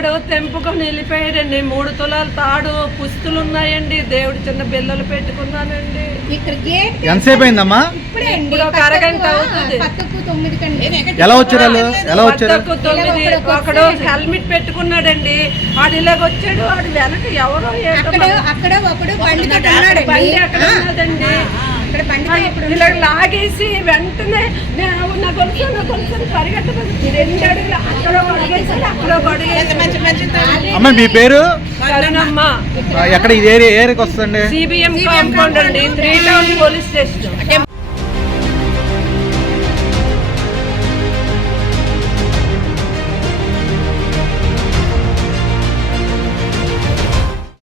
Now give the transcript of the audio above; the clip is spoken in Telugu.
వచ్చాడు, తెంపుకొని వెళ్ళిపోయాడండి. 3 తులాలు తాడు, పుస్తులు ఉన్నాయండి. దేవుడు చిన్న బిల్లలు పెట్టుకున్నానండి. ఇక్కడ గేట్ ఎంతసేపు అయిందమ్మా? ఇప్పుడు ఒక అరగంట అవుతుంది. 9 కండి. ఎలా వచ్చారు వాళ్ళు? ఎలా వచ్చారు? 9 ఒకడు హెల్మెట్ పెట్టుకున్నాడండి. ఆడు ఇలాగ వచ్చాడు. ఆడు వెనక ఎవరో అక్కడ ఒకడు బండి ఉన్నాడండి. బండి అక్కడ ఉన్నదండి. ఇలా లాగేసి వెంటనే నా గొలుసు పరిగెట్టబడి 2 అడుగులు అక్కడ పడిగేసాడు, అక్కడ పడిగేసి. అమ్మ మీ పేరు? సరేనమ్మా. ఎక్కడ ఇది ఏరియాకి వస్తుందండి? CBM కాంపౌండ్ అండి, 3 టౌన్ పోలీస్ స్టేషన్.